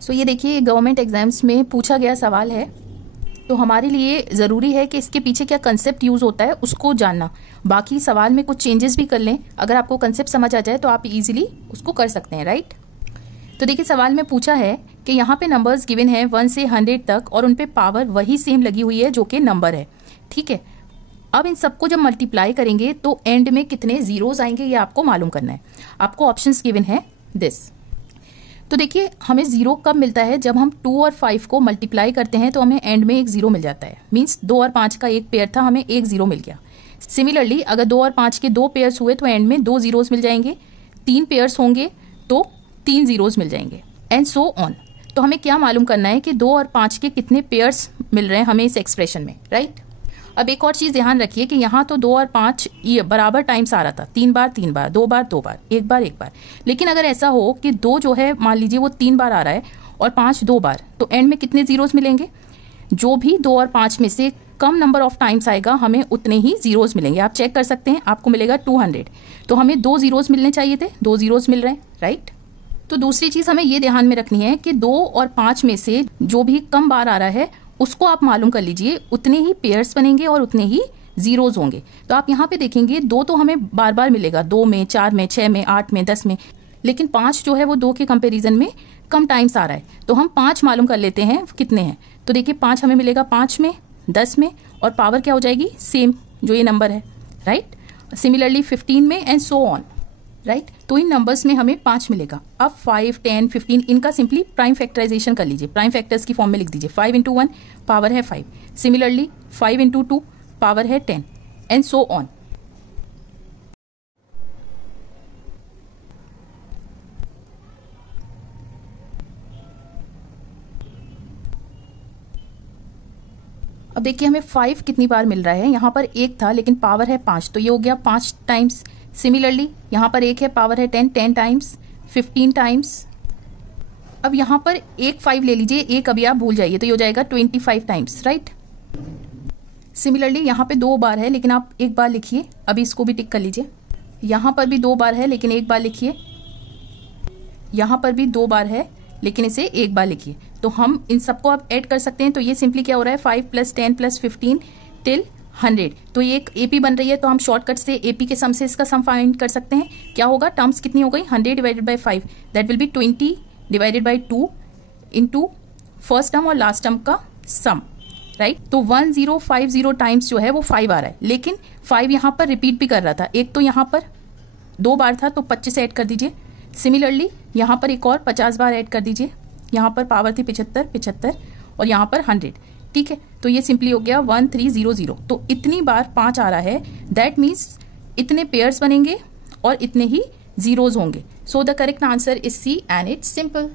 सो ये देखिए government exams में पूछा गया सवाल है, तो हमारे लिए ज़रूरी है कि इसके पीछे क्या कंसेप्ट यूज़ होता है उसको जानना। बाकी सवाल में कुछ चेंजेस भी कर लें, अगर आपको कंसेप्ट समझ आ जाए तो आप इजीली उसको कर सकते हैं, राइट। तो देखिए सवाल में पूछा है कि यहाँ पे नंबर्स गिवन है 1 से 100 तक और उन पे पावर वही सेम लगी हुई है जो कि नंबर है, ठीक है। अब इन सबको जब मल्टीप्लाई करेंगे तो एंड में कितने जीरोज आएंगे ये आपको मालूम करना है। आपको ऑप्शंस गिवन है दिस। तो देखिए हमें जीरो कब मिलता है, जब हम 2 और 5 को मल्टीप्लाई करते हैं तो हमें एंड में एक जीरो मिल जाता है। मीन्स 2 और 5 का एक पेयर था, हमें एक जीरो मिल गया। सिमिलरली अगर 2 और 5 के 2 पेयर्स हुए तो एंड में 2 जीरोज मिल जाएंगे, 3 पेयर्स होंगे तो 3 जीरोज मिल जाएंगे, एंड सो ऑन। तो हमें क्या मालूम करना है कि 2 और 5 के कितने पेयर्स मिल रहे हैं हमें इस एक्सप्रेशन में, राइट। अब एक और चीज ध्यान रखिए कि यहाँ तो 2 और 5 ये बराबर टाइम्स आ रहा था, 3 बार 3 बार, 2 बार 2 बार, 1 बार 1 बार। लेकिन अगर ऐसा हो कि 2 जो है मान लीजिए वो 3 बार आ रहा है और 5 2 बार, तो एंड में कितने जीरोज मिलेंगे। जो भी 2 और 5 में से कम नंबर ऑफ टाइम्स आएगा हमें उतने ही जीरोज मिलेंगे। आप चेक कर सकते हैं, आपको मिलेगा 200, तो हमें 2 जीरोज मिलने चाहिए थे, 2 जीरोज मिल रहे हैं, राइट। तो दूसरी चीज हमें ये ध्यान में रखनी है कि 2 और 5 में से जो भी कम बार आ रहा है उसको आप मालूम कर लीजिए, उतने ही पेयर्स बनेंगे और उतने ही जीरोज होंगे। तो आप यहाँ पे देखेंगे 2 तो हमें बार बार मिलेगा, 2 में, 4 में, 6 में, 8 में, 10 में, लेकिन 5 जो है वो 2 के कंपैरिजन में कम टाइम्स आ रहा है। तो हम 5 मालूम कर लेते हैं कितने हैं। तो देखिए 5 हमें मिलेगा 5 में, 10 में, और पावर क्या हो जाएगी सेम जो ये नंबर है, राइट। सिमिलरली 15 में एंड सो ऑन, राइट। तो इन नंबर्स में हमें 5 मिलेगा। अब 5, 10, 15 इनका सिंपली प्राइम फैक्टराइजेशन कर लीजिए, प्राइम फैक्टर्स की फॉर्म में लिख दीजिए। 5 × 1 पावर है 5, सिमिलरली 5 × 2 पावर है 10, एंड सो ऑन। अब देखिए हमें 5 कितनी बार मिल रहा है, यहाँ पर 1 था लेकिन पावर है 5, तो ये हो गया 5 टाइम्स। सिमिलरली यहाँ पर 1 है, पावर है 10, 10 टाइम्स, 15 टाइम्स। अब यहाँ पर एक 5 ले लीजिए, एक अभी आप भूल जाइए, तो ये हो जाएगा 25 टाइम्स, राइट। सिमिलरली यहाँ पे 2 बार है लेकिन आप एक बार लिखिए, अभी इसको भी टिक कर लीजिए। यहाँ पर भी 2 बार है लेकिन एक बार लिखिए, यहाँ पर भी 2 बार है लेकिन इसे एक बार लिखिए। तो हम इन सबको आप ऐड कर सकते हैं, तो ये सिंपली क्या हो रहा है 5 + 10 + 15 टिल 100। तो ये एक एपी बन रही है, तो हम शॉर्टकट से एपी के सम से इसका सम फाइंड कर सकते हैं। क्या होगा, टर्म्स कितनी हो गई, 100 / 5, that will be 20 / 2 into first term और लास्ट टर्म का सम, राइट। तो 1050 टाइम्स जो है वो 5 आ रहा है, लेकिन 5 यहाँ पर रिपीट भी कर रहा था। एक तो यहाँ पर 2 बार था तो 25 ऐड कर दीजिए। सिमिलरली यहाँ पर एक और 50 बार ऐड कर दीजिए। यहाँ पर पावर थी 75 और यहाँ पर 100, ठीक है। तो ये सिंपली हो गया 1300। तो इतनी बार 5 आ रहा है, दैट मीन्स इतने पेयर्स बनेंगे और इतने ही जीरोज होंगे। So the correct answer is C and it's simple.